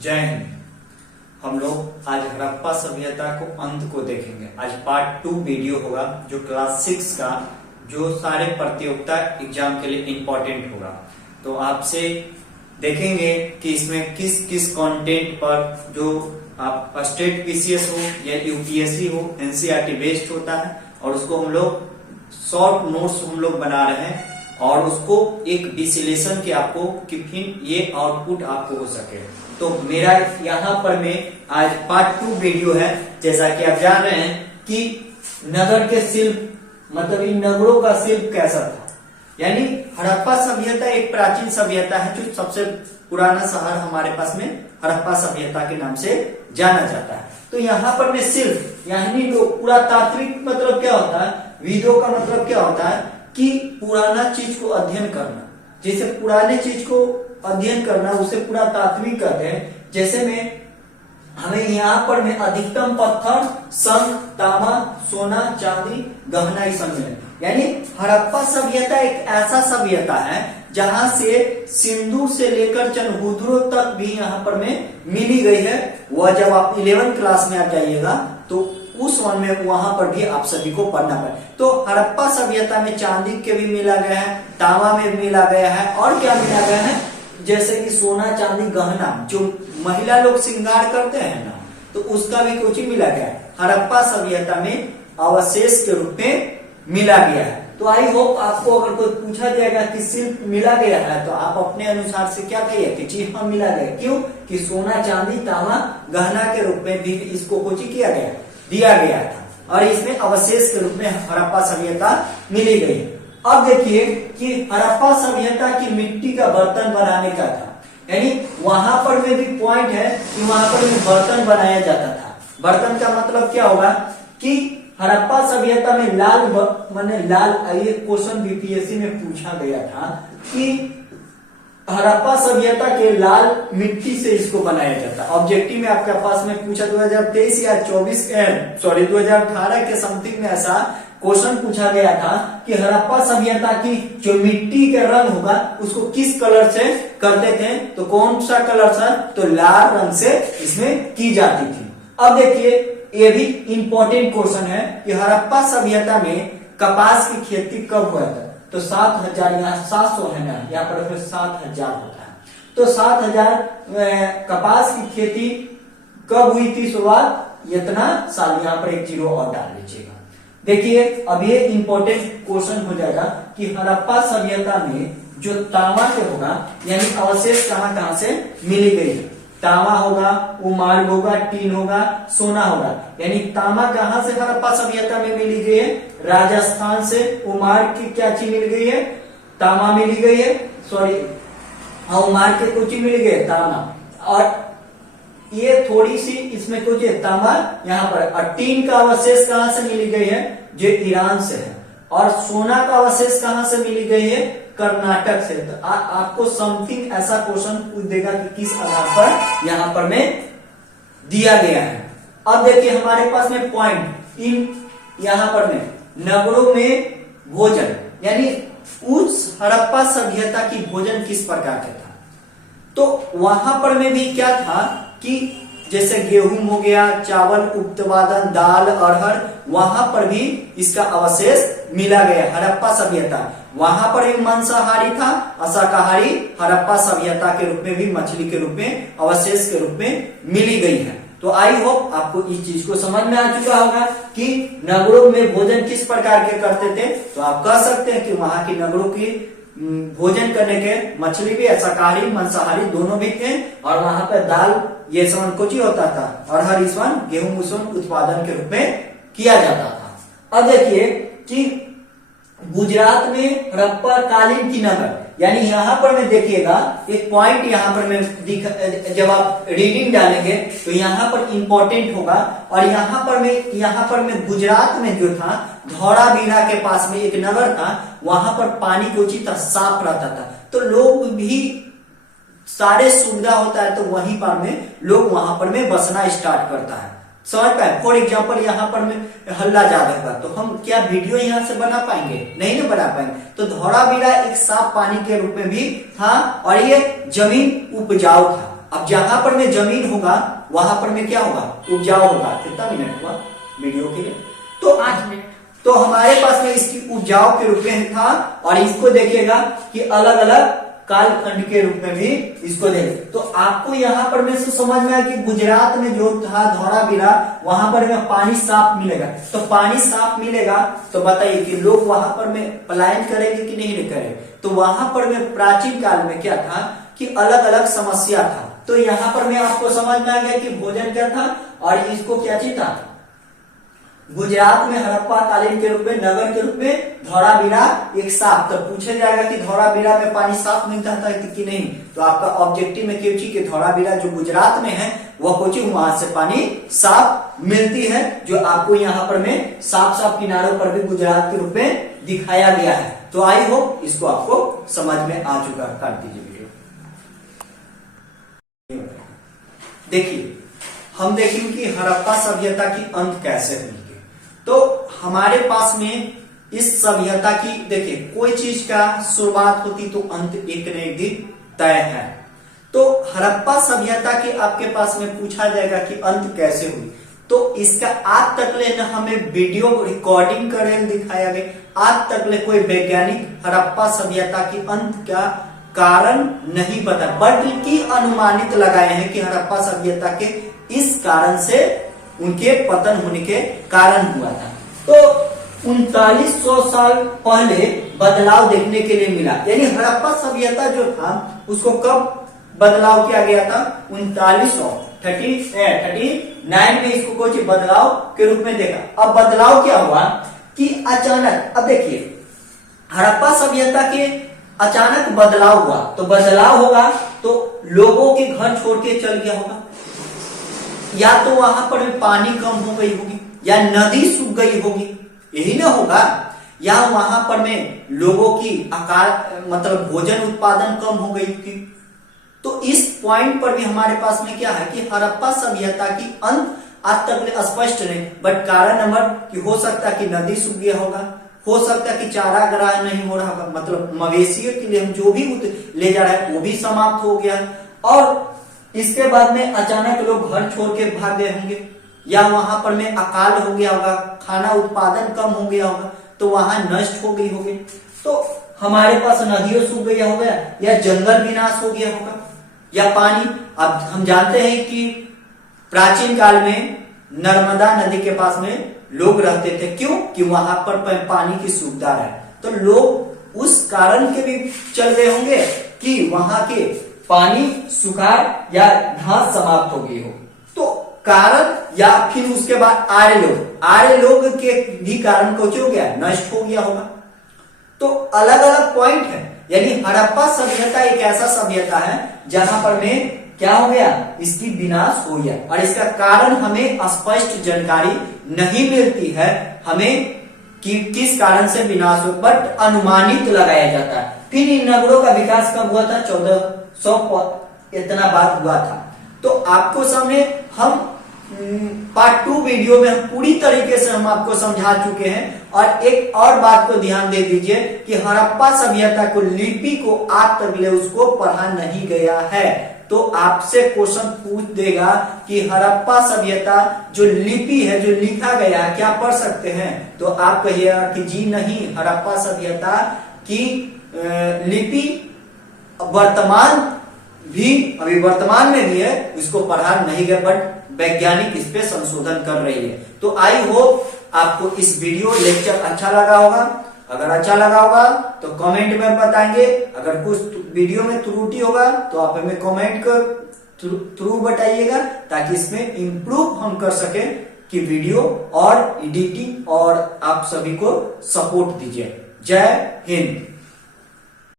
जय हिंद। हम लोग आज हड़प्पा सभ्यता को अंत को देखेंगे। आज पार्ट 2 वीडियो होगा जो क्लास 6 का जो सारे प्रतियोगिता एग्जाम के लिए इम्पोर्टेंट होगा। तो आपसे देखेंगे कि इसमें किस किस कंटेंट पर जो आप स्टेट पीसीएस हो या यूपीएससी हो एनसीईआरटी बेस्ड होता है और उसको हम लोग शॉर्ट नोट्स हम लोग बना रहे हैं और उसको एक विश्लेषण के आपको कि फिर ये आउटपुट आपको हो सके। तो मेरा यहाँ पर में आज पार्ट 2 वीडियो है। जैसा कि आप जान रहे हैं कि नगर के शिल्प मतलब इन नगरों का शिल्प कैसा था, यानी हड़प्पा सभ्यता एक प्राचीन सभ्यता है जो सबसे पुराना शहर हमारे पास में हड़प्पा सभ्यता के नाम से जाना जाता है। तो यहाँ पर में शिल्प यानी पुरातात्विक मतलब क्या होता है, विदों का मतलब क्या होता है कि पुराना चीज को अध्ययन करना। जैसे पुराने चीज को अध्ययन करना उसे पुरातात्विक कहते हैं। जैसे में हमें यहाँ पर में अधिकतम पत्थर संग तांबा सोना चांदी गहना ही सब मिले। यानी हड़प्पा सभ्यता एक ऐसा सभ्यता है जहां से सिंधु से लेकर चनहूदुरों तक भी यहाँ पर में मिली गई है। वह जब आप 11th क्लास में आप जाइएगा तो उस वन में वहां पर भी आप सभी को पढ़ना पड़े। तो हड़प्पा सभ्यता में चांदी के भी मिला गया है, तांबा में मिला गया है और क्या मिला गया है जैसे कि सोना चांदी गहना जो महिला लोग श्रृंगार करते हैं ना, तो उसका भी कुछ मिला गया है। हड़प्पा सभ्यता में अवशेष के रूप में मिला गया है। तो आई होप आपको अगर कोई पूछा जाएगा कि शिल्प मिला गया है तो आप अपने अनुसार से क्या कहिए कि जी हाँ मिला गया। क्यों कि सोना चांदी तांबा गहना के रूप में भी इसको कुछ किया गया दिया गया था और इसमें अवशेष के रूप में हड़प्पा सभ्यता मिली गई। अब देखिए कि हड़प्पा सभ्यता की मिट्टी का बर्तन बनाने का था, यानी वहां पर में भी पॉइंट है कि वहां पर में बर्तन बनाया जाता था। बर्तन का मतलब क्या होगा कि हड़प्पा सभ्यता में लाल ये क्वेश्चन बीपीएससी में पूछा गया था कि हड़प्पा सभ्यता के लाल मिट्टी से इसको बनाया जाता। ऑब्जेक्टिव में आपके पास में पूछा 2023 या 2018 के समथिंग में ऐसा क्वेश्चन पूछा गया था कि हड़प्पा सभ्यता की जो मिट्टी का रंग होगा उसको किस कलर से करते थे, तो कौन सा कलर था, तो लाल रंग से इसमें की जाती थी। अब देखिए ये भी इंपॉर्टेंट क्वेश्चन है कि हड़प्पा सभ्यता में कपास की खेती कब हुआ था, तो 7000 यहाँ 700 है ना, यहाँ पर फिर 7000 होता है। तो 7000 कपास की खेती कब हुई थी शुरुआत, इतना साल यहाँ पर एक जीरो और डाल लीजिएगा। देखिए अब ये इंपॉर्टेंट क्वेश्चन हो जाएगा कि हड़प्पा सभ्यता में जो तांबा के होगा यानी अवशेष कहाँ कहाँ से मिली गई है। तांबा होगा, उमार्ग होगा, टीन होगा, सोना होगा। यानी तांबा कहाँ से हड़प्पा सभ्यता में मिली गई है, राजस्थान से। उमार्ग की क्या चीज मिल गई है, तांबा मिली गई है, सॉरी उमार्ग के कुछ मिल गए तांबा। और ये थोड़ी सी इसमें कुछ तांबा यहाँ पर। और टीन का अवशेष कहाँ से मिली गई है, जो ईरान से है। और सोना का अवशेष कहाँ से मिली गई है, कर्नाटक से। तो आपको समथिंग ऐसा क्वेश्चन पूछ देगा कि किस आधार पर यहाँ पर में दिया गया है। अब देखिए हमारे पास में पॉइंट इन यहाँ पर में नगरों में भोजन, यानी उस हड़प्पा सभ्यता की भोजन किस प्रकार का था। तो वहां पर में भी क्या था कि जैसे गेहूं हो गया, चावल उत्पादन, दाल अरहर, वहां पर भी इसका अवशेष मिला गया। हड़प्पा सभ्यता वहां पर एक मांसाहारी था, शाकाहारी हड़प्पा सभ्यता के रूप में भी मछली के रूप में अवशेष के रूप में मिली गई है। तो आई होप आपको इस चीज को समझ में आ चुका होगा कि नगरों में भोजन किस प्रकार के करते थे। तो आप कह सकते हैं कि वहां की नगरों की भोजन करने के मछली भी शाकाहारी मांसाहारी दोनों भी थे। और वहां पर दाल ये सवन कुछ ही होता था और हर इसवन गेहूं मुसवन उत्पादन के रूप में किया जाता था। अब देखिए कि गुजरात में हड़प्पा कालीन की नगर, यानी यहाँ पर में देखिएगा एक पॉइंट यहाँ पर में जब आप रीडिंग डालेंगे तो यहाँ पर इंपॉर्टेंट होगा। और यहाँ पर में गुजरात में जो था धौलावीरा के पास में एक नगर था, वहां पर पानी को उचित साफ रहता था। तो लोग भी सारे सुविधा होता है तो वहीं पर में लोग वहां पर में बसना स्टार्ट करता है। समझ पाए। फॉर एग्जाम्पल यहाँ पर में हल्ला ज्यादा होगा तो हम क्या वीडियो यहाँ से बना पाएंगे, नहीं ना बना पाएंगे। तो धौलावीरा एक साफ पानी के रूप में भी था और ये जमीन उपजाऊ था। अब जहां पर में जमीन होगा वहां पर में क्या होगा, उपजाऊ होगा। कितना मिनट हुआ वीडियो के लिए, तो 5 मिनट। तो हमारे पास में इसकी उपजाऊ के रूप में था, और इसको देखिएगा कि अलग अलग कालखंड के रूप में भी इसको देखे। तो आपको यहाँ पर में से समझ में आया कि गुजरात में जो था धौलावीरा, वहां पर में पानी साफ मिलेगा। तो पानी साफ मिलेगा तो बताइए कि लोग वहां पर में पलायन करेंगे कि नहीं करेंगे। तो वहां पर में प्राचीन काल में क्या था कि अलग अलग समस्या था। तो यहाँ पर में आपको समझ में आ गया कि भोजन क्या था, और इसको क्या चीज था, गुजरात में हड़प्पा कालीन के रूप में, नगर के रूप में धौलावीरा एक साफ। तो पूछा जाएगा कि धौलावीरा में पानी साफ मिलता था कि नहीं। तो आपका ऑब्जेक्टिव में क्यों कि धौलावीरा जो गुजरात में है वह कोची वहां से पानी साफ मिलती है, जो आपको यहाँ पर में साफ साफ किनारों पर भी गुजरात के रूप में दिखाया गया है। तो आई होप इसको आपको समझ में आ चुका। कर दीजिए वीडियो। देखिए हम देखेंगे कि हड़प्पा सभ्यता की अंत कैसे हुई। तो हमारे पास में इस सभ्यता की देखिए कोई चीज का शुरुआत होती तो अंत एक न एक दिन तय है। तो हड़प्पा सभ्यता के आपके पास में पूछा जाएगा कि अंत कैसे हुई, तो इसका आज तक ले न हमें वीडियो रिकॉर्डिंग करे दिखाया गया, आज तक ले कोई वैज्ञानिक हड़प्पा सभ्यता की अंत का कारण नहीं पता, बल्कि अनुमानित लगाए हैं कि हड़प्पा सभ्यता के इस कारण से उनके पतन होने के कारण हुआ था। तो 3900 साल पहले बदलाव देखने के लिए मिला, यानी हड़प्पा सभ्यता जो था उसको कब बदलाव किया गया था, 3939 में इसको कुछ बदलाव के रूप में देखा। अब बदलाव क्या हुआ कि अचानक, अब देखिए हड़प्पा सभ्यता के अचानक बदलाव हुआ। तो बदलाव होगा तो लोगों के घर छोड़ के चल गया होगा, या तो वहां पर पानी कम हो गई होगी, या नदी सूख गई होगी, यही ना होगा, या वहां पर में लोगों की आकार मतलब भोजन उत्पादन कम हो गई थी। तो इस पॉइंट पर भी हमारे पास में क्या है कि हड़प्पा सभ्यता की अंत आज तक स्पष्ट नहीं, बट कारण नंबर कि हो सकता है कि नदी सूख गया होगा, हो सकता है कि चारा ग्रहण नहीं हो रहा होगा, मतलब मवेशियों के लिए हम जो भी ले जा रहे हैं वो भी समाप्त हो गया, और इसके बाद में अचानक लोग घर छोड़ के भाग गए होंगे, या वहां पर में अकाल हो गया होगा, खाना उत्पादन कम हो गया होगा, तो वहां नष्ट हो गई होगी। तो हमारे पास नदियों सूख गया होगा, या जंगल विनाश हो गया होगा, या पानी। अब हम जानते हैं कि प्राचीन काल में नर्मदा नदी के पास में लोग रहते थे, क्यों कि वहां पर पानी की सुविधा है। तो लोग उस कारण के भी चल गए होंगे कि वहां के पानी सुखाड़ या घास समाप्त हो गई हो। तो कारण, या फिर उसके बाद आर्य लोग के भी कारण कुछ हो गया, नष्ट हो गया होगा। तो अलग अलग पॉइंट है, यानी हड़प्पा सभ्यता एक ऐसा सभ्यता है जहां पर में क्या हो गया, इसकी विनाश हो गया, और इसका कारण हमें स्पष्ट जानकारी नहीं मिलती है हमें कि किस कारण से विनाश हो, बट अनुमानित लगाया जाता है। फिर इन नगरों का विकास कब हुआ था, 1400 इतना बात हुआ था। तो आपको सामने हम पार्ट 2 वीडियो में हम पूरी तरीके से हम आपको समझा चुके हैं। और एक और बात को ध्यान दे दीजिए कि हड़प्पा सभ्यता को, लिपि को आज तक ले उसको पढ़ा नहीं गया है। तो आपसे क्वेश्चन पूछ देगा कि हड़प्पा सभ्यता जो लिपि है, जो लिखा गया है, क्या पढ़ सकते हैं, तो आप कहिएगा कि जी नहीं, हड़प्पा सभ्यता की लिपि अभी वर्तमान में भी है, इसको पढ़ा नहीं गया, बट वैज्ञानिक इस पे संशोधन कर रही है। तो आई होप आपको इस वीडियो लेक्चर अच्छा लगा होगा। अगर अच्छा लगा होगा तो कमेंट में बताएंगे, अगर कुछ वीडियो में त्रुटि होगा तो आप हमें कमेंट कर थ्रू बताइएगा, ताकि इसमें इम्प्रूव हम कर सके कि वीडियो और एडिटिंग, और आप सभी को सपोर्ट दीजिए। जय हिंद।